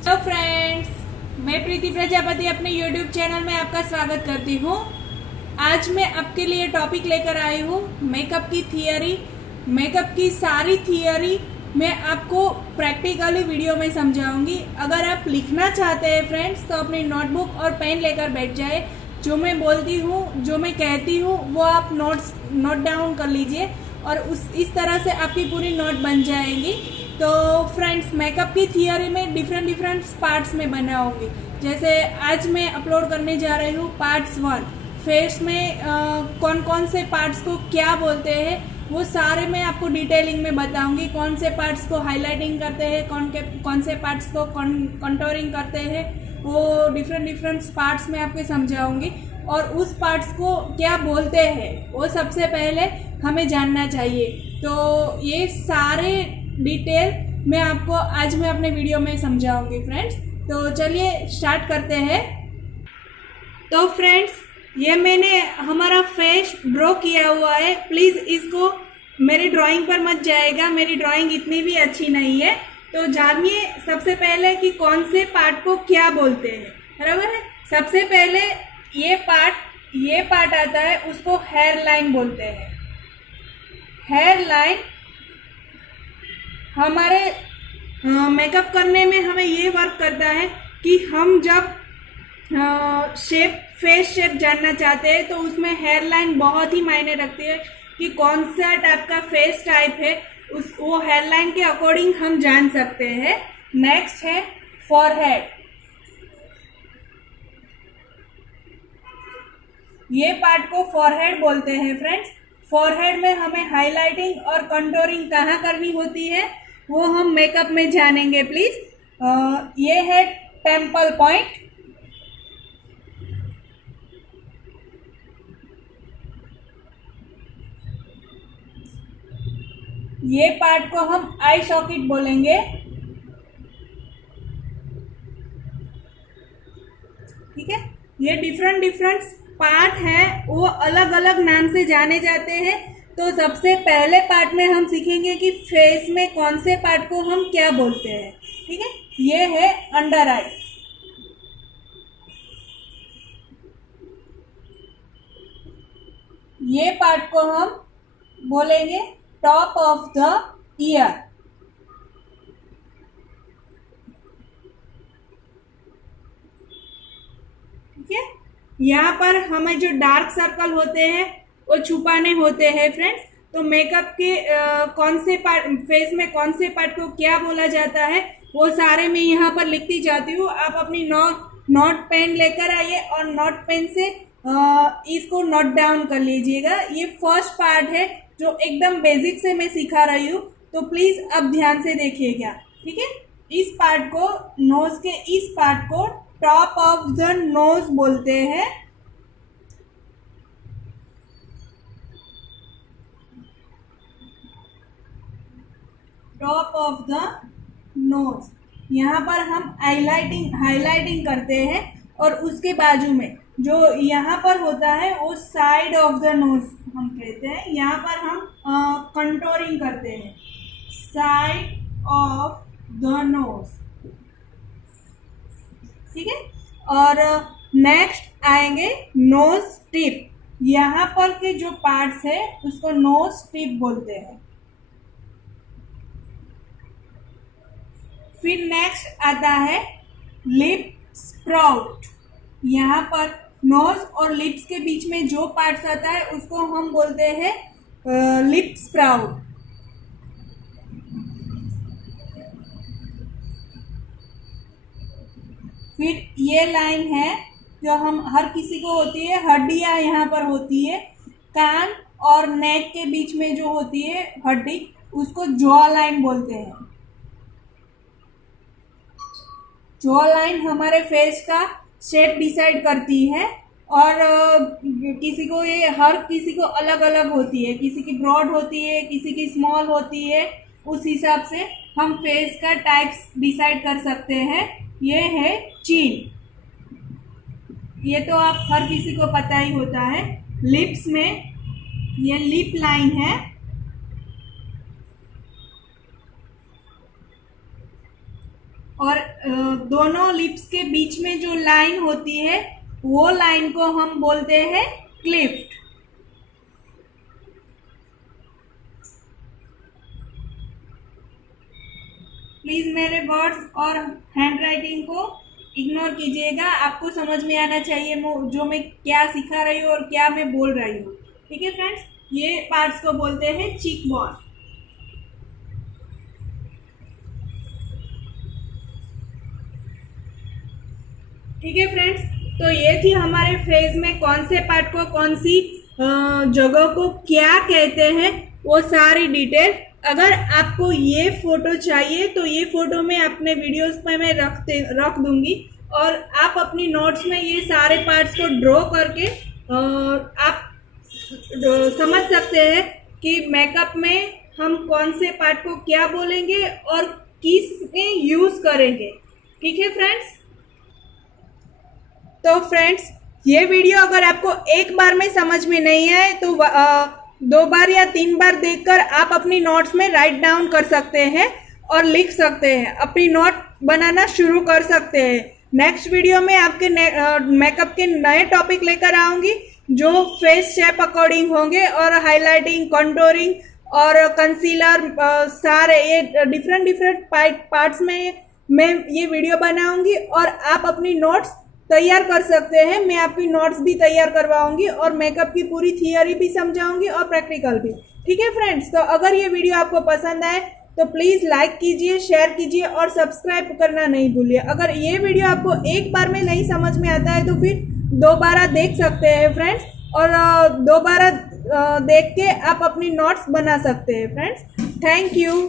तो फ्रेंड्स, मैं प्रीति प्रजापति अपने YouTube चैनल में आपका स्वागत करती हूँ। आज मैं आपके लिए टॉपिक लेकर आई हूँ मेकअप की थियरी। मेकअप की सारी थियरी मैं आपको प्रैक्टिकली वीडियो में समझाऊंगी। अगर आप लिखना चाहते हैं फ्रेंड्स, तो अपनी नोटबुक और पेन लेकर बैठ जाए। जो मैं बोलती हूँ, जो मैं कहती हूँ, वो आप नोट डाउन कर लीजिए और इस तरह से आपकी पूरी नोट बन जाएगी। तो फ्रेंड्स, मेकअप की थियरी में डिफरेंट पार्ट्स में बनाऊंगी। जैसे आज मैं अपलोड करने जा रही हूँ पार्ट्स 1। फेस में कौन कौन से पार्ट्स को क्या बोलते हैं, वो सारे मैं आपको डिटेलिंग में बताऊंगी। कौन से पार्ट्स को हाईलाइटिंग करते हैं, कौन से पार्ट्स को कंटूरिंग करते हैं, वो डिफरेंट पार्ट्स में आपको समझाऊंगी। और उस पार्ट्स को क्या बोलते हैं, वो सबसे पहले हमें जानना चाहिए। तो ये सारे डिटेल मैं आपको आज मैं अपने वीडियो में समझाऊंगी फ्रेंड्स। तो चलिए स्टार्ट करते हैं। तो फ्रेंड्स, ये मैंने हमारा फेस ड्रॉ किया हुआ है। प्लीज़ इसको मेरी ड्राइंग पर मत जाएगा, मेरी ड्राइंग इतनी भी अच्छी नहीं है। तो जानिए सबसे पहले कि कौन से पार्ट को क्या बोलते हैं, बराबर है। सबसे पहले ये पार्ट आता है, उसको हेयर लाइन बोलते हैं। हेयर लाइन हमारे मेकअप करने में हमें ये वर्क करता है कि हम जब फेस शेप जानना चाहते हैं, तो उसमें हेयर लाइन बहुत ही मायने रखती है कि कौन सा टाइप का फेस टाइप है। वो हेयर लाइन के अकॉर्डिंग हम जान सकते हैं। नेक्स्ट है फॉरहेड। ये पार्ट को फॉरहेड बोलते हैं फ्रेंड्स। फॉरहेड में हमें हाईलाइटिंग और कंटूरिंग कहाँ करनी होती है, वो हम मेकअप में जानेंगे प्लीज। ये है टेम्पल पॉइंट। ये पार्ट को हम आई सॉकेट बोलेंगे, ठीक है। ये डिफरेंट पार्ट है, वो अलग अलग नाम से जाने जाते हैं। तो सबसे पहले पार्ट में हम सीखेंगे कि फेस में कौन से पार्ट को हम क्या बोलते हैं, ठीक है। ये है अंडर आई। ये पार्ट को हम बोलेंगे टॉप ऑफ द ईयर, ठीक है। यहाँ पर हमें जो डार्क सर्कल होते हैं वो छुपाने होते हैं फ्रेंड्स। तो मेकअप के कौन से पार्ट, फेस में कौन से पार्ट को क्या बोला जाता है, वो सारे मैं यहाँ पर लिखती जाती हूँ। आप अपनी नोट पेन लेकर आइए और नोट पेन से इसको नोट डाउन कर लीजिएगा। ये फर्स्ट पार्ट है जो एकदम बेसिक से मैं सिखा रही हूँ, तो प्लीज अब ध्यान से देखिएगा, ठीक है। इस पार्ट को, नोज के इस पार्ट को टॉप ऑफ द नोज बोलते हैं। Top of the nose. यहाँ पर हम हाईलाइटिंग करते हैं और उसके बाजू में जो यहाँ पर होता है वो साइड ऑफ द नोज हम कहते हैं। यहाँ पर हम कंटूरिंग करते हैं, साइड ऑफ द नोज, ठीक है। और नेक्स्ट आएंगे नोज टिप। यहाँ पर के जो पार्ट्स है उसको नोज टिप बोलते हैं। फिर नेक्स्ट आता है लिप स्प्राउट। यहाँ पर नोज और लिप्स के बीच में जो पार्ट्स आता है उसको हम बोलते हैं लिप स्प्राउट। फिर ये लाइन है जो हम हर किसी को होती है, हड्डियां यहाँ पर होती है। कान और नेक के बीच में जो होती है हड्डी, उसको जॉ लाइन बोलते हैं। जॉ लाइन हमारे फेस का शेप डिसाइड करती है और किसी को ये, हर किसी को अलग अलग होती है। किसी की ब्रॉड होती है, किसी की स्मॉल होती है। उस हिसाब से हम फेस का टाइप्स डिसाइड कर सकते हैं। ये है चीन, ये तो आप हर किसी को पता ही होता है। लिप्स में ये लिप लाइन है। और दोनों लिप्स के बीच में जो लाइन होती है वो लाइन को हम बोलते हैं क्लिफ्ट। प्लीज मेरे वर्ड्स और हैंडराइटिंग को इग्नोर कीजिएगा, आपको समझ में आना चाहिए जो मैं क्या सिखा रही हूँ और क्या मैं बोल रही हूँ। ठीक है फ्रेंड्स, ये पार्ट्स को बोलते हैं चीक बोन। ठीक है फ्रेंड्स, तो ये थी हमारे फेस में कौन से पार्ट को कौन सी जगह को क्या कहते हैं वो सारी डिटेल। अगर आपको ये फोटो चाहिए तो ये फोटो मैं अपने वीडियोस पे मैं रख दूंगी और आप अपनी नोट्स में ये सारे पार्ट्स को ड्रॉ करके आप समझ सकते हैं कि मेकअप में हम कौन से पार्ट को क्या बोलेंगे और किस में यूज करेंगे। ठीक है फ्रेंड्स, तो फ्रेंड्स ये वीडियो अगर आपको एक बार में समझ में नहीं आए तो 2 बार या 3 बार देखकर आप अपनी नोट्स में राइट डाउन कर सकते हैं और लिख सकते हैं, अपनी नोट बनाना शुरू कर सकते हैं। नेक्स्ट वीडियो में आपके मेकअप के नए टॉपिक लेकर आऊंगी जो फेस शेप अकॉर्डिंग होंगे और हाईलाइटिंग, कंटूरिंग और कंसीलर सारे ये डिफरेंट पार्ट्स में मैं ये वीडियो बनाऊंगी और आप अपनी नोट्स तैयार कर सकते हैं। मैं आपकी नोट्स भी तैयार करवाऊंगी और मेकअप की पूरी थियरी भी समझाऊंगी और प्रैक्टिकल भी। ठीक है फ्रेंड्स, तो अगर ये वीडियो आपको पसंद आए तो प्लीज़ लाइक कीजिए, शेयर कीजिए और सब्सक्राइब करना नहीं भूलिए। अगर ये वीडियो आपको एक बार में नहीं समझ में आता है तो फिर दोबारा देख सकते हैं फ्रेंड्स, और दोबारा देख के आप अपनी नोट्स बना सकते हैं फ्रेंड्स। Thank you.